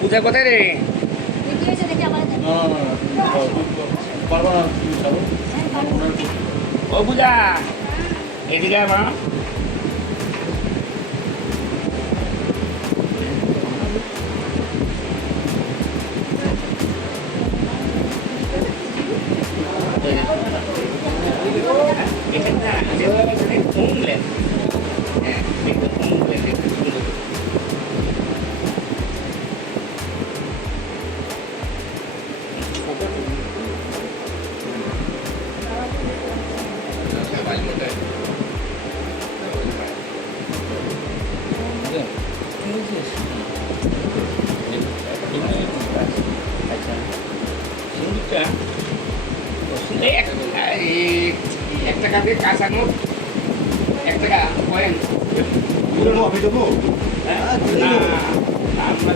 পূজা কোথায় রে? ও পূজা, এদিকে আয় মা। এক টাকা দিয়ে কাঁচা নোট, 1 টাকা কয়েন আমি দেবো না আমরা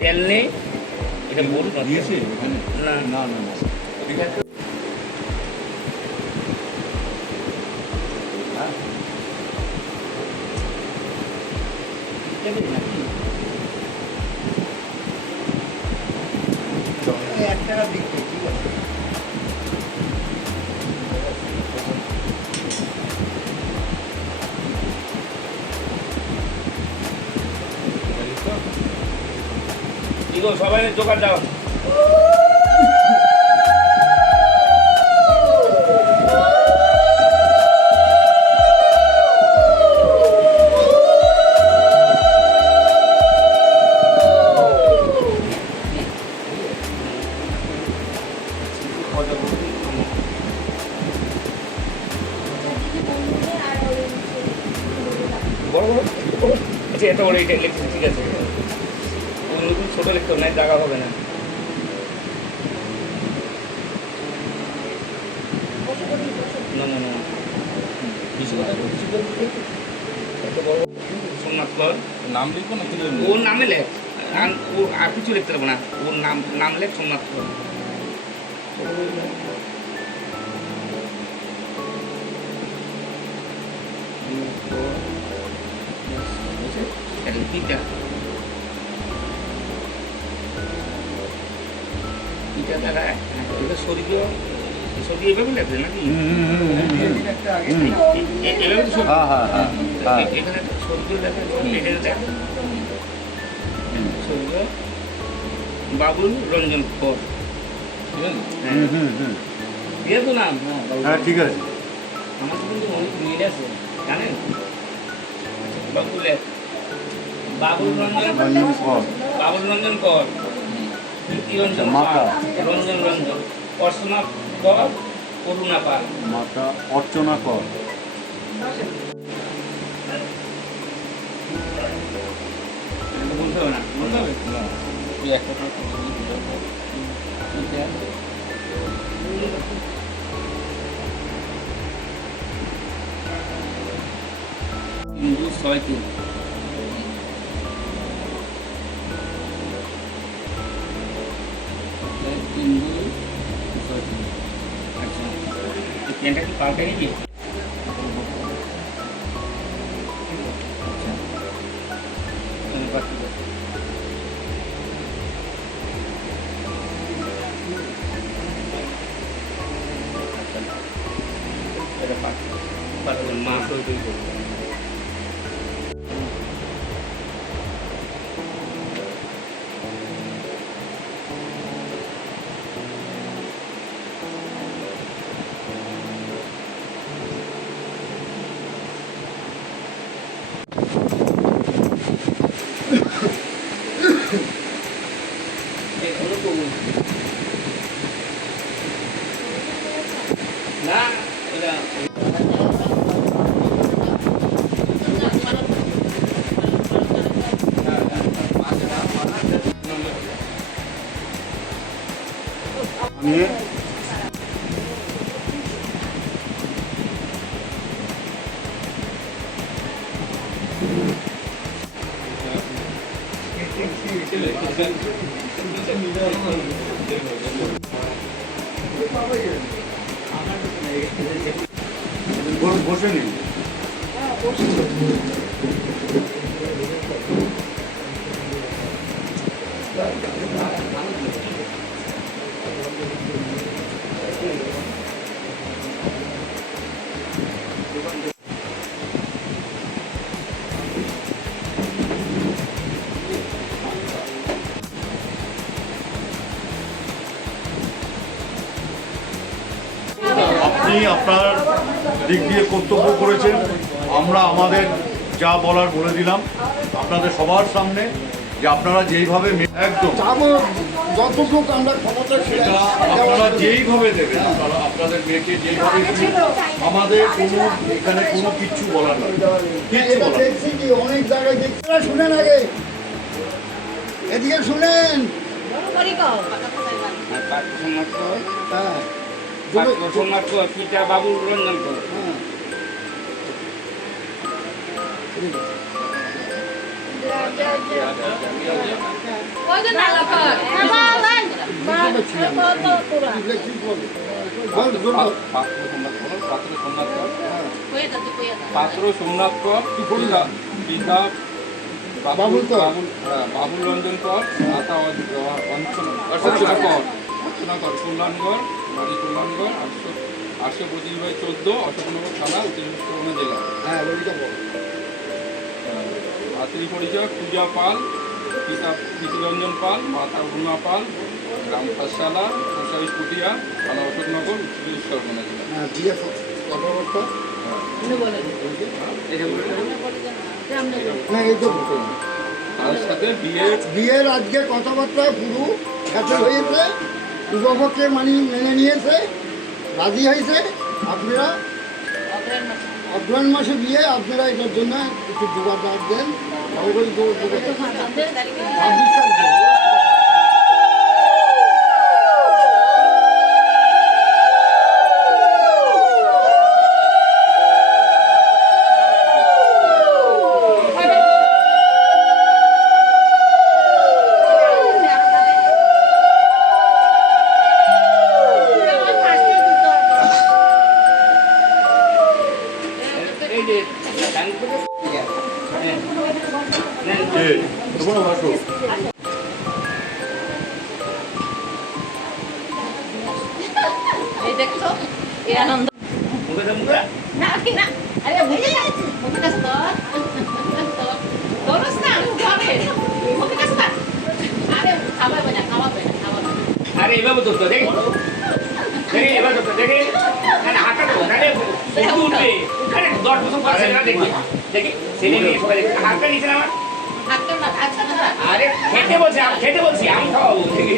তেল নেই, এটা বড় দিয়েছে এখানে না না না না সবাই জোগাড় দাও। বড় বড় আচ্ছা, এত বড় এটা লিখছি, ঠিক আছে। নতুন ছোট লিখতে হবে না, জায়গা হবে না। না না না এত বড় সোমনাথ কর নাম লিখবো না তুলে ওর নামে লেখ, আর কিছু লিখতে পারবো না, ওর নাম লেখ সোমনাথ কর। পিতা পিতা দ্বারা এটা স্বর্গীয় স্বর্গীয় এভাবে লেখবে নাকি? এভাবে তো এখানে স্বর্গীয় লেখা, এখানে লেখা স্বর্গীয় বাবুল রঞ্জন কর। দিয়ে তো নাম। হ্যাঁ ঠিক আছে আমার কিন্তু অনেক মিল আছে জানেন। বাবুল বাবুল রঞ্জন কর বাবুল রঞ্জন কর, প্রীতি রঞ্জন মাতা। পাল, রঞ্জন রঞ্জন, অর্চনা কর, করুণা পাল। মাতা অর্চনা কর বলতে হবে না, বলতে হবে হিন্দু 6-3 আচ্ছা, পেনটা কি পাল্টে নিবি? মা না বসে নিন। আপনি আপনার দিক দিয়ে কর্তব্য করেছেন, আমরা আমাদের যা বলার বলে দিলাম আপনাদের সবার সামনে, যে আপনারা যেইভাবে একদম যতটুকু আমরা ক্ষমতা সেটা আপনারা যেইভাবে দেবেন, আপনারা আপনাদের মেয়েকে যেইভাবে দিবেন, আমাদের কোনো এখানে কোনো কিচ্ছু বলার নেই, কিচ্ছু বলার নেই। দেখছি কি অনেক জায়গায় দেখছি। শুনেন আগে, এদিকে শুনেন। হ্যাঁ পিতা বাবুল রঞ্জন কর। হ্যাঁ। পাত্র সোমনাথ কর, পিতা বাবুল বাবুল রঞ্জন কর, মাতা অর্চনা কর, কল্যাণগড়, বাড়ি কল্যাণগড়, 825/14, অশোকনগর থানা, উত্তর চব্বিশ পরগনা জেলা। হ্যাঁ ওইটা বল। মাতৃ পরিচয় পূজা পাল, পিতা প্রীতিরঞ্জন পাল, মাতা অরুণা পাল, গ্রাম পাঠশালা, গোসাই কুটিয়া, থানা অশোকনগর, উত্তর চব্বিশ পরগনা জেলা। হ্যাঁ বিয়ে কথাবার্তা। হ্যাঁ এই তো তার সাথে বিয়ের আজকে কথাবার্তা পুরো সাথে হয়েছে, পূর্বপক্ষে মেনে নিয়েছে, রাজি হয়েছে। আপনারা অগ্রহণ মাসে বিয়ে, আপনারা এটার জন্য একটু যোগাযোগ দেন। এই যে তোমরা বসো। এই দেখছো এই আনন্দ মুখে দে মুখে। না কি না আরে ভুলে যাচ্ছি মুখে কাছে তোর তোরস না খাবে মুখে কাছে না আরে খাওয়াবে না খাওয়াবে আরে এভাবে তো দেখি দেখি এবার তো দেখি আরে হাঁটা তো আরে একটু উঠবে আরে 10 বছর পাশে না দেখি দেখি ছেলে মেয়ে সবাই হাঁটা নিচে না আমার হাতটা না আচ্ছা না আরে খেতে বলছি আমি খাওয়াবো দেখি